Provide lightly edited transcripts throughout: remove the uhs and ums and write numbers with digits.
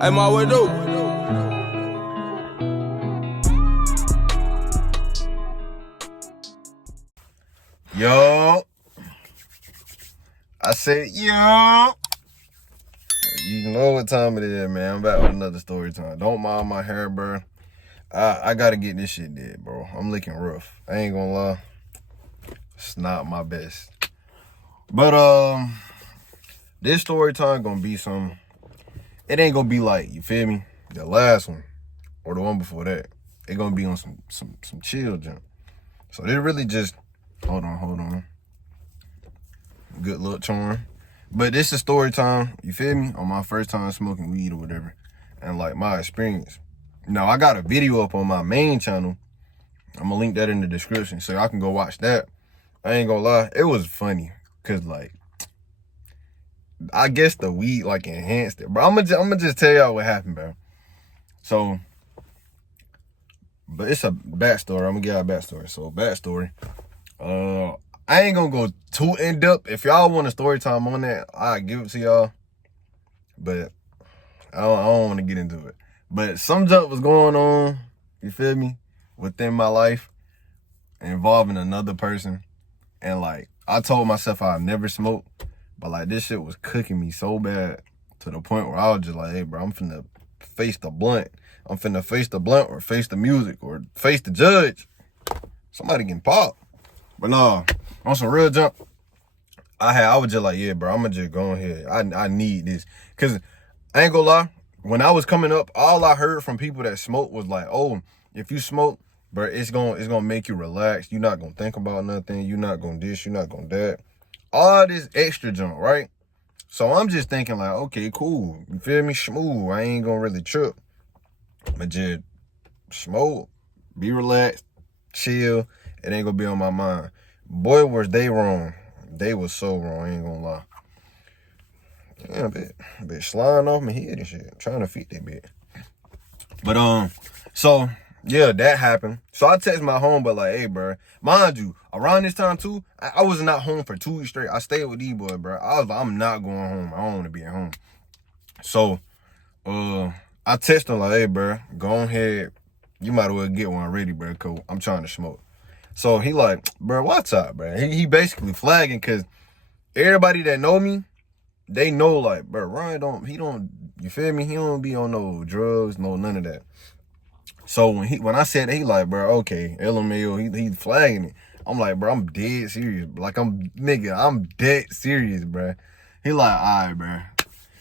Hey, my way do. Yo, I said, yo. You know what time it is, man. I'm back with another story time. Don't mind my hair, bro. I gotta get this shit dead, bro. I'm looking rough. I ain't gonna lie. It's not my best. But this story time gonna be some. It ain't gonna be like, you feel me, the last one or the one before that. It gonna be on some chill jump. So they really just hold on. Good luck charm. But this is story time, you feel me? On my first time smoking weed or whatever. And like my experience. Now I got a video up on my main channel. I'm gonna link that in the description so y'all can go watch that. I ain't gonna lie, it was funny. Cause like, I guess the weed like enhanced it. But I'm gonna just tell y'all what happened, bro. So, but it's a backstory. I'm gonna give y'all a backstory. So backstory. I ain't gonna go too in depth. If y'all want a story time on that, I'll give it to y'all. But I don't want to get into it. But some junk was going on, you feel me, within my life, involving another person. And like, I told myself I'd never smoke, but like this shit was cooking me so bad to the point where I was just like, hey bro, I'm finna face the blunt. I'm finna face the blunt or face the music or face the judge. Somebody getting popped. But no, on some real jump, I was just like, yeah, bro, I'm gonna just go ahead. I need this. Cause I ain't gonna lie, when I was coming up, all I heard from people that smoke was like, oh, if you smoke, bro, it's gonna make you relax. You're not gonna think about nothing. You're not gonna this, you're not gonna that. All this extra junk, right? So I'm just thinking like, okay, cool. You feel me? Smooth. I ain't gonna really trip. But just smoke, be relaxed, chill. It ain't gonna be on my mind. Boy, was they wrong. They was so wrong, I ain't gonna lie. Yeah, bit sliding off my head and shit. I'm trying to feed that bit. But so yeah, that happened. So I text my home, but like, hey, bro, mind you, around this time too, I was not home for 2 weeks straight. I stayed with these boys, bro. I was like, I'm not going home. I don't want to be at home. So I text him like, hey, bro, go ahead. You might as well get one ready, bro, cause I'm trying to smoke. So he like, bro, what's up, bro? He basically flagging because everybody that know me, they know like, bro, Ryan you feel me? He don't be on no drugs, no none of that. So when I said that, he like, bro, okay, LMAO, he flagging it. I'm like, bro, I'm dead serious. Like, I'm dead serious, bro. He like, all right, bro.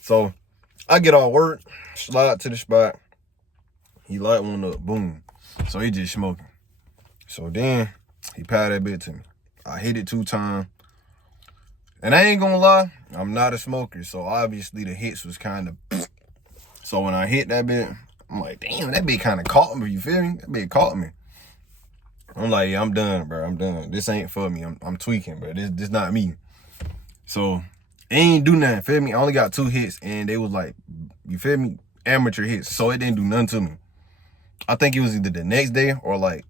So I get all work, slide to the spot. He light one up, boom. So he just smoking. So then he passed that bit to me. I hit it 2 times. And I ain't gonna lie, I'm not a smoker. So obviously the hits was kind of... So when I hit that bit, I'm like, damn, that bit kind of caught me. You feel me? That bit caught me. I'm like, yeah, I'm done, bro. I'm done. This ain't for me. I'm tweaking, bro. This not me. So ain't do nothing, feel me? I only got 2 hits and they was like, you feel me? Amateur hits. So it didn't do nothing to me. I think it was either the next day or like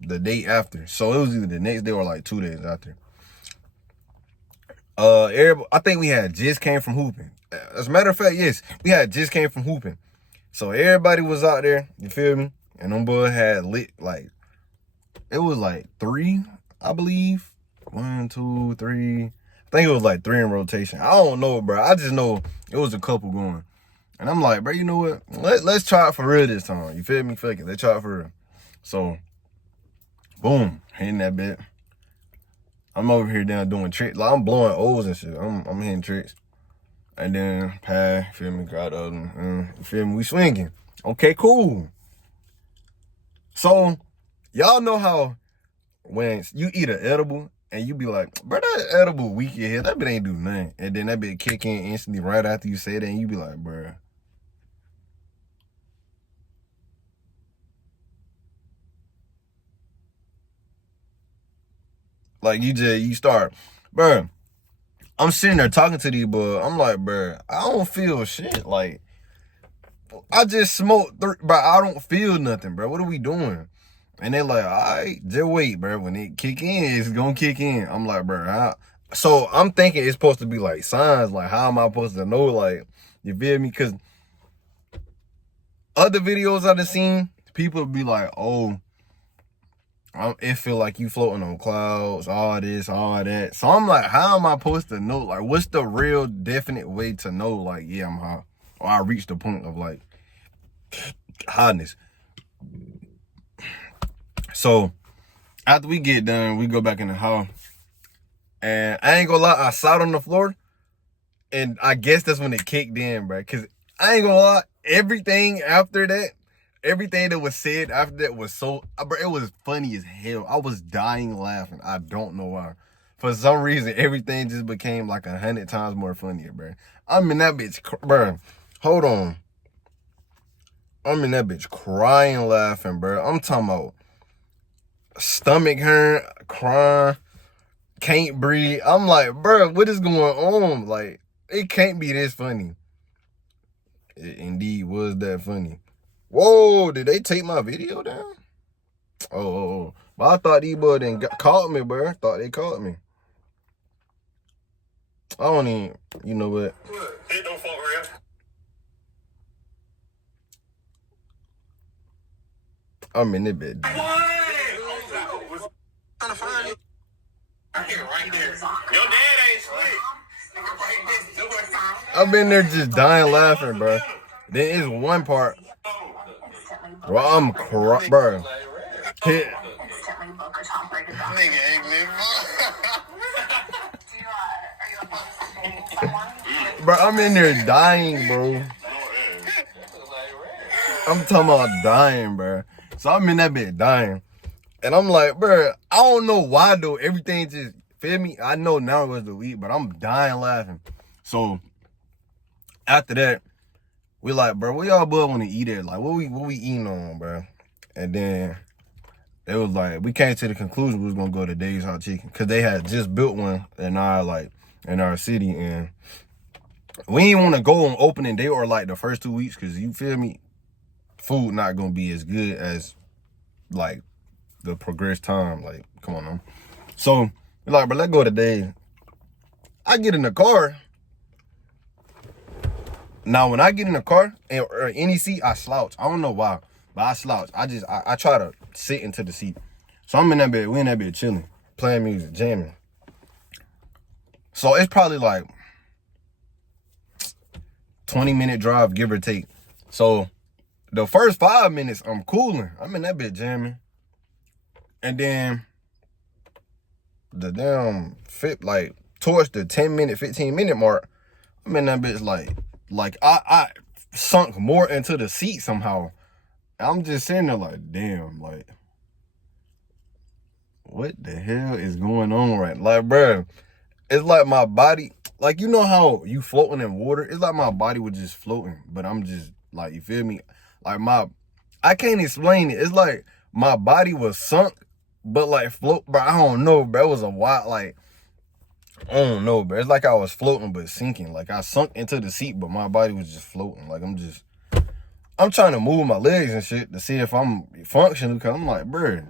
the day after. So it was either the next day or like 2 days after. I think we had just came from hooping. As a matter of fact, yes, we had just came from hooping. So everybody was out there, you feel me? And them boys had lit like, it was like 3, I believe. 1, 2, 3. I think it was like 3 in rotation. I don't know, bro. I just know it was a couple going. And I'm like, bro, you know what? Let's try it for real this time. You feel me? Fuck it. Let's try it for real. So, boom, hitting that bit. I'm over here down doing tricks. Like, I'm blowing O's and shit. I'm hitting tricks. And then pass, feel me, got the other one. You feel me? We swinging. Okay, cool. So, y'all know how when you eat an edible and you be like, bro, that edible weak in here, that bit ain't do nothing. And then that bit kick in instantly right after you say that and you be like, bro. Like, you start, bro, I'm sitting there talking to these boys. I'm like, bro, I don't feel shit. Like, I just smoked, bro, I don't feel nothing, bro. What are we doing? And they're like, all right, just wait, bro. When it kick in, it's gonna kick in. I'm like, bro, so I'm thinking it's supposed to be like signs. Like, how am I supposed to know? Like, you feel me? Because other videos I've seen, people be like, oh, it feel like you floating on clouds, all this, all that. So I'm like, how am I supposed to know? Like, what's the real definite way to know, like, yeah, I'm high? Or I reached the point of, like, highness. So after we get done, we go back in the house. And I ain't gonna lie, I sat on the floor. And I guess that's when it kicked in, bro. Because I ain't gonna lie, everything after that, everything that was said after that was so, bro, it was funny as hell. I was dying laughing. I don't know why. For some reason, everything just became like 100 times more funnier, bro. I'm in that bitch, bro. Hold on. I'm in that bitch crying, laughing, bro. I'm talking about stomach hurt, crying, can't breathe. I'm like, bro, what is going on? Like, it can't be this funny. It indeed was that funny. Whoa, did they take my video down? Oh. But I thought these boys didn't caught me, bro. Thought they caught me. I don't even, you know what? Ain't no fault, real. I'm in this bed. I've been there just dying laughing, bro. There is one part where I'm crying, bro. Bro, I'm in there dying, bro. I'm talking about dying, bro. So I'm in that bit dying. And I'm like, bro, I don't know why, though. Everything just, feel me? I know now it was the week, but I'm dying laughing. So after that, we like, bro, what y'all boys want to eat at? Like, what we eating on, bro? And then it was like, we came to the conclusion we was going to go to Dave's Hot Chicken. Because they had just built one in our city. And we didn't want to go on opening day or like the first 2 weeks. Because you feel me? Food not going to be as good as like the progressed time. Like, come on now. So we're like, bro, let's go to Dave's. I get in the car. Now, when I get in the car or any seat, I slouch. I don't know why, but I slouch. I try to sit into the seat. So I'm in that bed. We in that bed chilling, playing music, jamming. So it's probably like 20-minute drive, give or take. So the first 5 minutes, I'm cooling. I'm in that bed jamming. And then the damn fit, like towards the 10-minute, 15-minute mark, I'm in that bitch like I sunk more into the seat somehow. I'm just sitting there like, damn, like, what the hell is going on right? Like, bro, it's like my body, like, you know how you floating in water? It's like my body was just floating, but I'm just, like, you feel me? Like, I can't explain it. It's like my body was sunk, but, like, float, bro, I don't know, bro. It was a wild, like, I don't know, bro. It's like I was floating, but sinking. Like, I sunk into the seat, but my body was just floating. Like, I'm trying to move my legs and shit to see if I'm functioning, because I'm like, bro,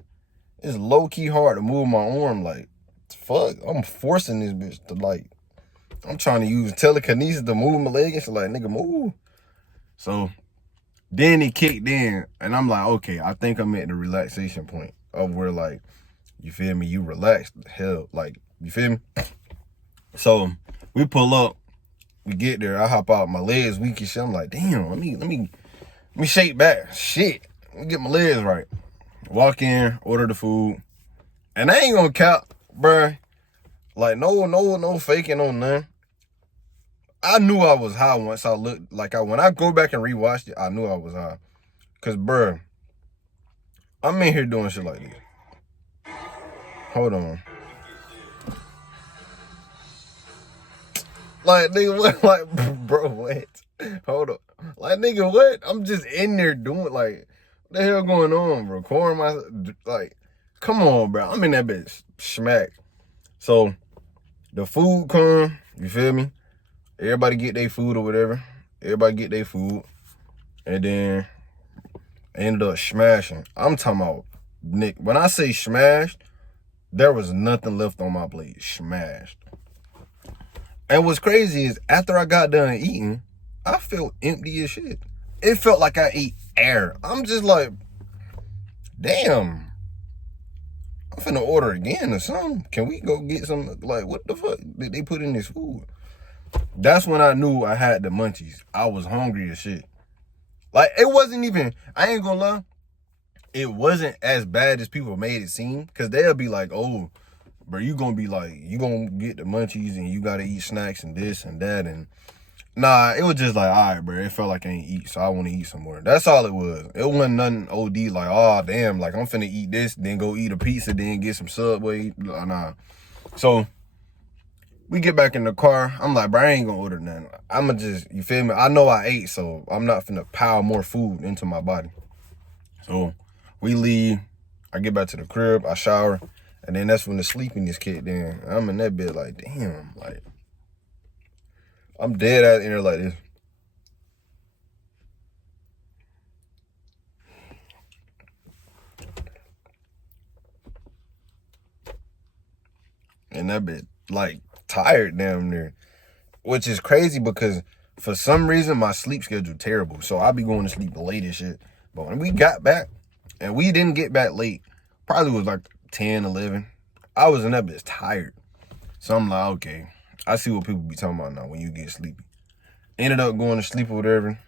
it's low-key hard to move my arm. Like, fuck, I'm forcing this bitch to, like, I'm trying to use telekinesis to move my leg and shit. Like, nigga, move. So then it kicked in, and I'm like, okay, I think I'm at the relaxation point of where, like, you feel me? You relax, hell, like, you feel me? So we pull up, we get there, I hop out, my legs weak and shit. I'm like, damn, let me shake back. Shit, let me get my legs right. Walk in, order the food. And I ain't gonna cap, bruh. Like, no faking on nothing. I knew I was high once I looked, like, when I go back and rewatched it, I knew I was high. Cause, bruh, I'm in here doing shit like this. Hold on. Like, nigga, what? Like, bro, what? Hold up. Like, nigga, what? I'm just in there doing, like, what the hell going on, bro? Recording myself, like, come on, bro. I'm in that bitch, smack. So, the food come, you feel me? Everybody get their food or whatever. Everybody get their food. And then, I ended up smashing. I'm talking about, Nick, when I say smashed, there was nothing left on my plate. Smashed. And what's crazy is after I got done eating, I felt empty as shit. It felt like I ate air. I'm just like, damn, I'm finna order again or something. Can we go get some, like, what the fuck did they put in this food? That's when I knew I had the munchies. I was hungry as shit. Like, it wasn't even, I ain't gonna lie, it wasn't as bad as people made it seem. Because they'll be like, oh, bro, you gonna be like, you gonna get the munchies and you gotta eat snacks and this and that. And nah, it was just like, all right, bro, it felt like I ain't eat, so I want to eat some more. That's all it was. It wasn't nothing OD like, oh, damn, like, I'm finna eat this, then go eat a pizza, then get some Subway. Nah. So, we get back in the car. I'm like, bro, I ain't gonna order nothing. I'ma just, you feel me? I know I ate, so I'm not finna pile more food into my body. So, we leave. I get back to the crib. I shower. And then that's when the sleepiness kicked in. I'm in that bed like, damn, like, I'm dead out in there like this. And that bit, like, tired damn near. Which is crazy because for some reason my sleep schedule terrible. So I be going to sleep late as shit. But when we got back, and we didn't get back late, probably was like 10, 11. I was in that bitch tired. So I'm like, okay, I see what people be talking about now when you get sleepy. Ended up going to sleep or whatever.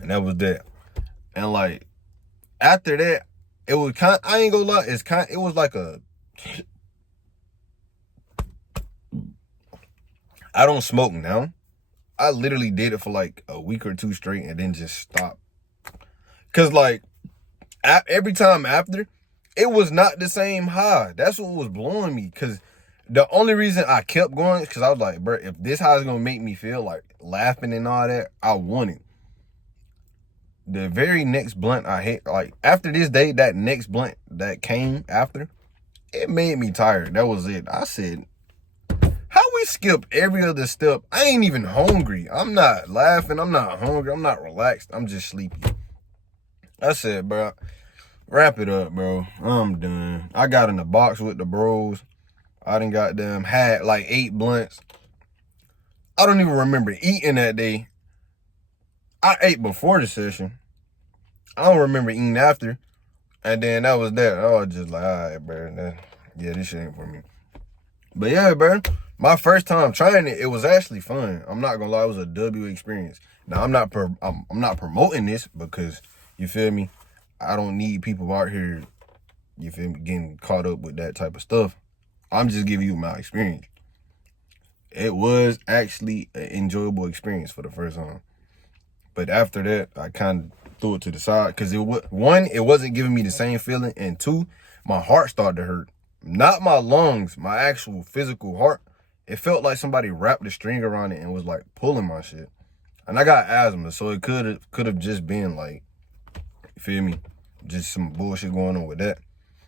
And that was that. And like, after that, it was kind, I ain't gonna lie, it was like a, I don't smoke now. I literally did it for like a week or two straight and then just stopped. Cause like, every time after, it was not the same high. That's what was blowing me. Cause the only reason I kept going is cause I was like, bro, if this high is gonna make me feel like laughing and all that, I want it. The very next blunt I hit, like after this day, that next blunt that came after, it made me tired. That was it. I said, how we skip every other step? I ain't even hungry. I'm not laughing. I'm not hungry. I'm not relaxed. I'm just sleepy. I said, bro, wrap it up, bro. I'm done. I got in the box with the bros. I done got them, had like 8 blunts. I don't even remember eating that day. I ate before the session. I don't remember eating after. And then that was that. I was just like, all right, bro. Yeah, this shit ain't for me. But yeah, bro. My first time trying it, it was actually fun. I'm not gonna lie, it was a W experience. Now, I'm not promoting this because, you feel me, I don't need people out here, you feel me, getting caught up with that type of stuff. I'm just giving you my experience. It was actually an enjoyable experience for the first time. But after that, I kind of threw it to the side because one, it wasn't giving me the same feeling, and 2, my heart started to hurt. Not my lungs, my actual physical heart. It felt like somebody wrapped a string around it and was like pulling my shit. And I got asthma, so it could have just been like, you feel me, just some bullshit going on with that.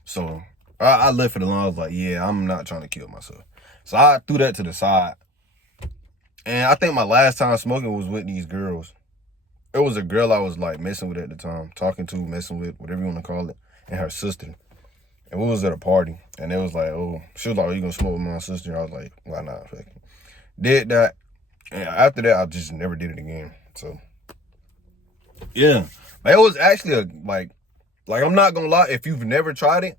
So I left it alone. I was like, yeah, I'm not trying to kill myself. So I threw that to the side. And I think my last time smoking was with these girls. It was a girl I was like messing with at the time, talking to, messing with, whatever you want to call it, and her sister. And we was at a party, and it was like, oh, she was like, oh, you gonna smoke with my sister? I was like, why not? Did that, and after that, I just never did it again. So, yeah. But it was actually like, I'm not gonna lie, if you've never tried it,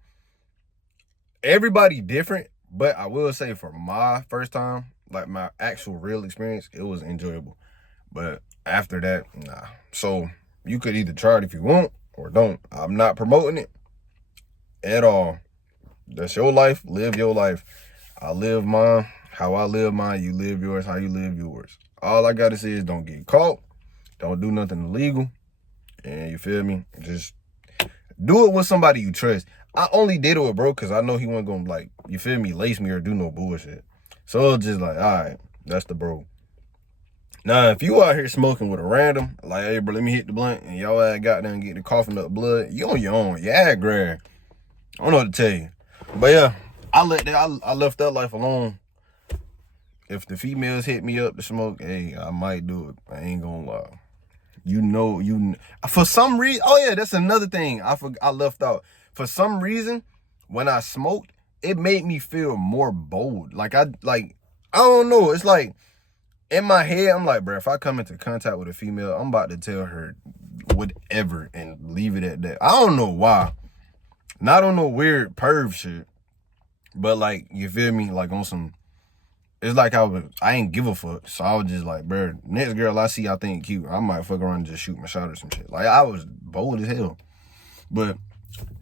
everybody different, but I will say for my first time, like my actual real experience, it was enjoyable. But after that, nah. So, you could either try it if you want, or don't. I'm not promoting it at all. That's your life. Live your life. I live mine how I live mine. You live yours how you live yours. All I gotta say is don't get caught. Don't do nothing illegal. And you feel me? Just do it with somebody you trust. I only did it with bro because I know he wasn't gonna, like, you feel me, lace me or do no bullshit. So it was just like, all right, that's the bro. Now, if you out here smoking with a random, like, hey, bro, let me hit the blunt, and y'all ass got down and get the coughing up blood, you on your own. Yeah, grab. I don't know what to tell you. But yeah, I left that life alone. If the females hit me up to smoke, hey, I might do it. I ain't gonna lie. For some reason, oh yeah, that's another thing I left out. For some reason, when I smoked, it made me feel more bold. I don't know. It's like in my head, I'm like, bro, if I come into contact with a female, I'm about to tell her whatever and leave it at that. I don't know why. Not on no weird perv shit. But like, you feel me? Like on some, it's like I ain't give a fuck. So I was just like, bro, next girl I see I think cute, I might fuck around and just shoot my shot or some shit. Like I was bold as hell. But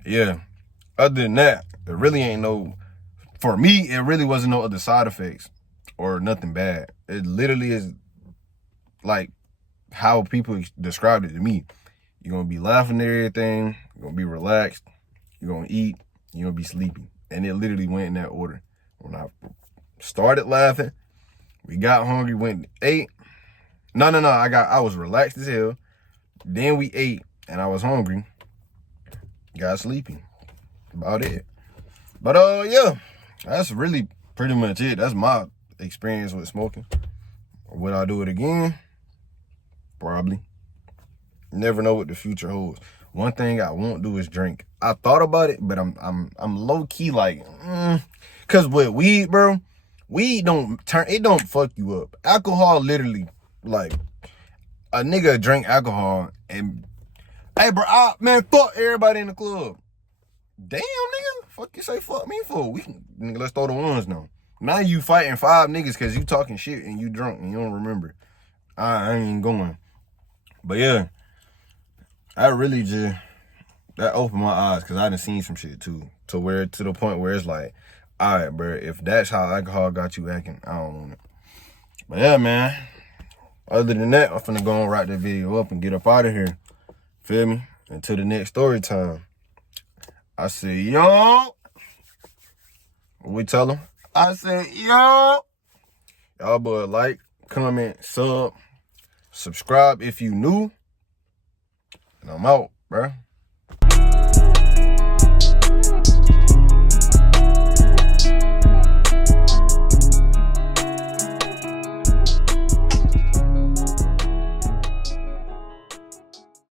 yeah, other than that, it really ain't no, for me, it really wasn't no other side effects or nothing bad. It literally is like how people described it to me. You're gonna be laughing at everything, you're gonna be relaxed, you're gonna eat, you're gonna be sleepy. And it literally went in that order. When I started laughing, we got hungry, went and ate. No, I was relaxed as hell. Then we ate and I was hungry. Got sleepy. About it. But yeah, that's really pretty much it. That's my experience with smoking. Would I do it again? Probably. Never know what the future holds. One thing I won't do is drink. I thought about it, but I'm low key like, cause with weed, bro, weed don't fuck you up. Alcohol literally, like, a nigga drink alcohol and, hey bro, man, fuck everybody in the club. Damn, nigga, fuck you say fuck me for? Nigga, let's throw the ones now. Now you fighting 5 niggas cause you talking shit and you drunk and you don't remember. I ain't going. But yeah, I really just, that opened my eyes because I done seen some shit too. To the point where it's like, all right, bro, if that's how alcohol got you acting, I don't want it. But yeah, man. Other than that, I'm finna go and write that video up and get up out of here. Feel me? Until the next story time. I say, yo. What we tell them? I say, yo. Y'all boy, like, comment, subscribe if you new. And I'm out, bruh.